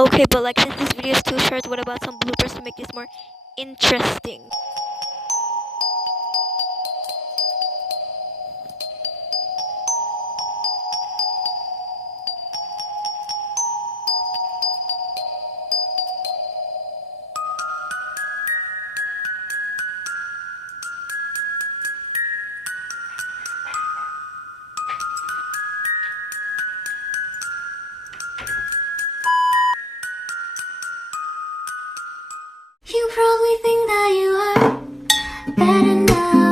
Okay, but like since this video is too short, what about some bloopers to make this more interesting? You probably think that you are better now.